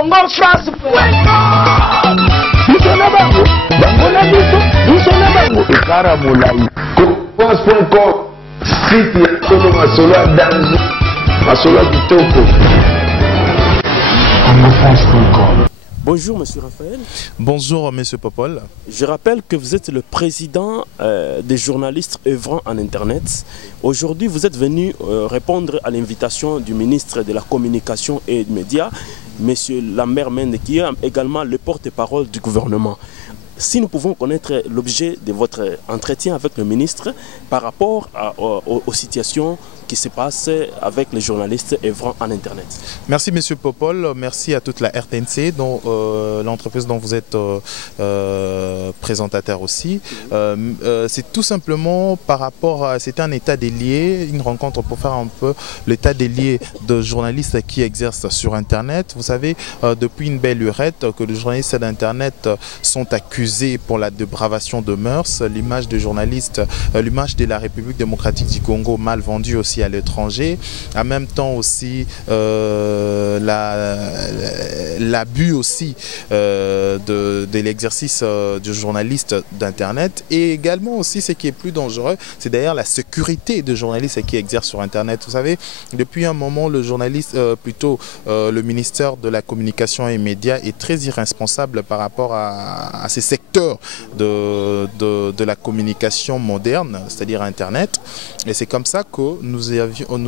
Congo transport. Bonjour Monsieur Raphaël. Bonjour Monsieur Popol. Je rappelle que vous êtes le président des journalistes œuvrant en Internet. Aujourd'hui, vous êtes venu répondre à l'invitation du ministre de la Communication et des Médias, Monsieur Lambert Mende, qui est également le porte-parole du gouvernement. Si nous pouvons connaître l'objet de votre entretien avec le ministre par rapport aux situations qui se passent avec les journalistes œuvrant en Internet. Merci Monsieur Popol, merci à toute la RTNC, l'entreprise dont vous êtes présentateur aussi. C'est tout simplement par rapport à, c'était un état des lieux, une rencontre pour faire un peu l'état des lieux de journalistes qui exercent sur Internet. Vous savez, depuis une belle lurette, que les journalistes d'Internet sont accusés pour la dépravation de mœurs, l'image de journalistes, l'image de la République démocratique du Congo mal vendue aussi à l'étranger, en même temps aussi l'abus aussi de l'exercice du journaliste d'Internet, et également aussi ce qui est plus dangereux, c'est d'ailleurs la sécurité de journalistes qui exercent sur Internet. Vous savez, depuis un moment, le journaliste, le ministère de la Communication et des Médias est très irresponsable par rapport à ces secteurs de la communication moderne, c'est-à-dire Internet. Et c'est comme ça que nous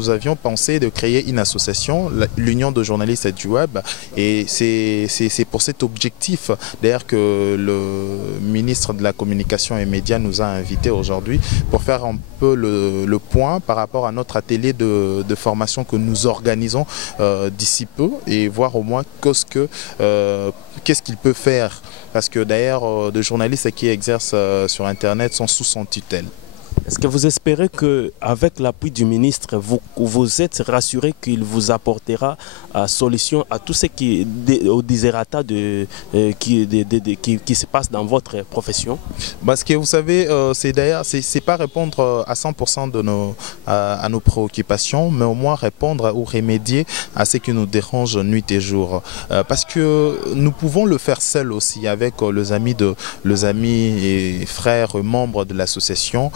avions pensé de créer une association, l'Union de journalistes du web. Et c'est pour cet objectif d'ailleurs que le ministre de la Communication et des Médias nous a invités aujourd'hui pour faire un peu le point par rapport à notre atelier de formation que nous organisons d'ici peu, et voir au moins qu'est-ce qu'il peut faire. Parce que d'ailleurs, de journalistes qui exercent sur Internet sont sous son tutelle. Est-ce que vous espérez qu'avec l'appui du ministre, vous êtes rassuré qu'il vous apportera solution à tout ce qui est au désirata qui se passe dans votre profession? Parce que vous savez, c'est pas répondre à 100% à nos préoccupations, mais au moins répondre ou remédier à ce qui nous dérange nuit et jour. Parce que nous pouvons le faire seuls aussi, avec les amis et frères membres de l'association,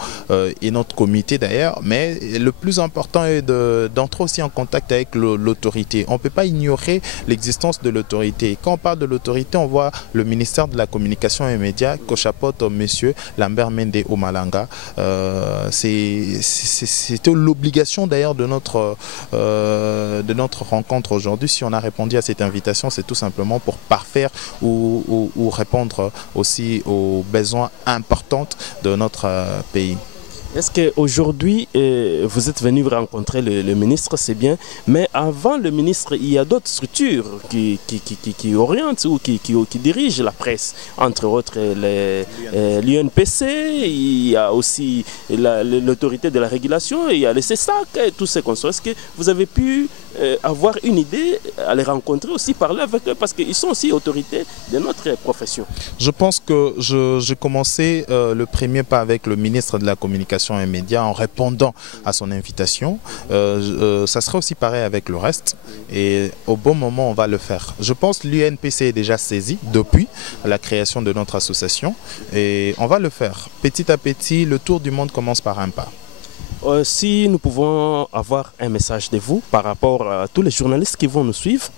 et notre comité d'ailleurs, mais le plus important est d'entrer aussi en contact avec l'autorité. On ne peut pas ignorer l'existence de l'autorité. Quand on parle de l'autorité, on voit le ministère de la Communication et des Médias que chapeaute monsieur Lambert Mende Omalanga. C'était l'obligation d'ailleurs de notre rencontre aujourd'hui. Si on a répondu à cette invitation, c'est tout simplement pour parfaire ou répondre aussi aux besoins importants de notre pays. Est-ce qu'aujourd'hui, vous êtes venu rencontrer le ministre, c'est bien, mais avant le ministre, il y a d'autres structures qui orientent ou qui dirigent la presse, entre autres l'UNPC, il y a aussi l'autorité de la régulation, il y a le CESAC, et tous ces consorts. Est-ce que vous avez pu avoir une idée, à les rencontrer aussi, parler avec eux, parce qu'ils sont aussi autorités de notre profession? Je pense que j'ai commencé le premier pas avec le ministre de la Communication et des Médias en répondant à son invitation. Ça sera aussi pareil avec le reste, et au bon moment on va le faire. Je pense que l'UNPC est déjà saisi depuis la création de notre association, et on va le faire. Petit à petit, le tour du monde commence par un pas. Si nous pouvons avoir un message de vous par rapport à tous les journalistes qui vont nous suivre,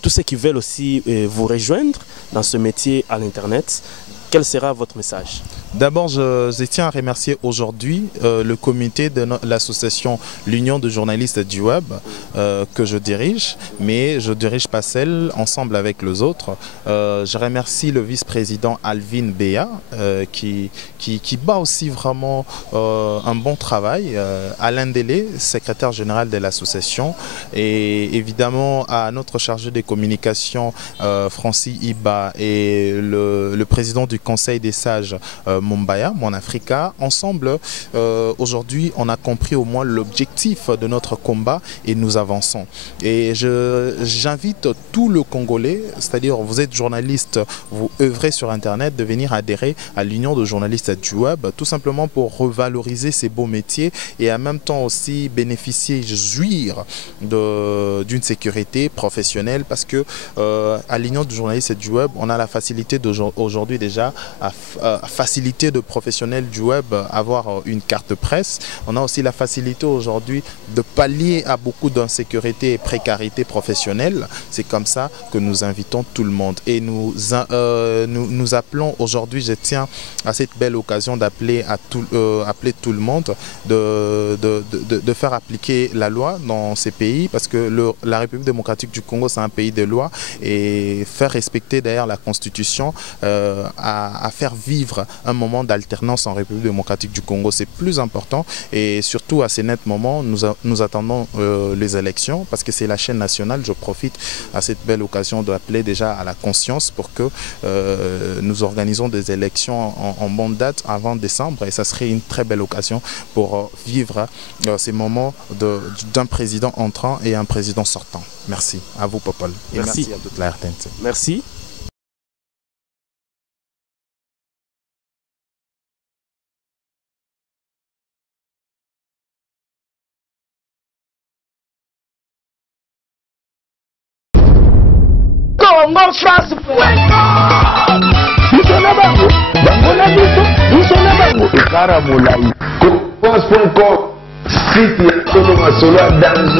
tous ceux qui veulent aussi vous rejoindre dans ce métier à l'Internet, quel sera votre message? D'abord, je tiens à remercier aujourd'hui le comité de l'association l'Union de journalistes du web que je dirige, mais je ne dirige pas seul, ensemble avec les autres. Je remercie le vice-président Alvin Béa qui bat aussi vraiment un bon travail, Alain Délé, secrétaire général de l'association, et évidemment à notre chargé de communication Francis Iba et le président du Conseil des sages Mumbaya, Mon Africa. Ensemble, aujourd'hui, on a compris au moins l'objectif de notre combat et nous avançons. Et j'invite tout le Congolais, c'est-à-dire vous êtes journaliste, vous œuvrez sur Internet, de venir adhérer à l'Union de journalistes du web, tout simplement pour revaloriser ces beaux métiers et en même temps aussi bénéficier, jouir d'une sécurité professionnelle, parce que à l'Union de journalistes du web, on a la facilité aujourd'hui déjà à faciliter de professionnels du web avoir une carte de presse. On a aussi la facilité aujourd'hui de pallier à beaucoup d'insécurité et précarité professionnelle. C'est comme ça que nous invitons tout le monde. Et nous appelons aujourd'hui, je tiens à cette belle occasion d'appeler appeler tout le monde de faire appliquer la loi dans ces pays, parce que la République démocratique du Congo, c'est un pays de loi, et faire respecter d'ailleurs la Constitution, à faire vivre un moment d'alternance en République démocratique du Congo, c'est plus important. Et surtout à ces nets moments, nous attendons les élections, parce que c'est la chaîne nationale. Je profite à cette belle occasion d'appeler déjà à la conscience pour que nous organisons des élections en bonne date avant décembre, et ça serait une très belle occasion pour vivre ces moments d'un président entrant et un président sortant. Merci à vous, Popol, et merci à toute la RTNC. Merci. Congo France France.com, site ya Solo Masolo dans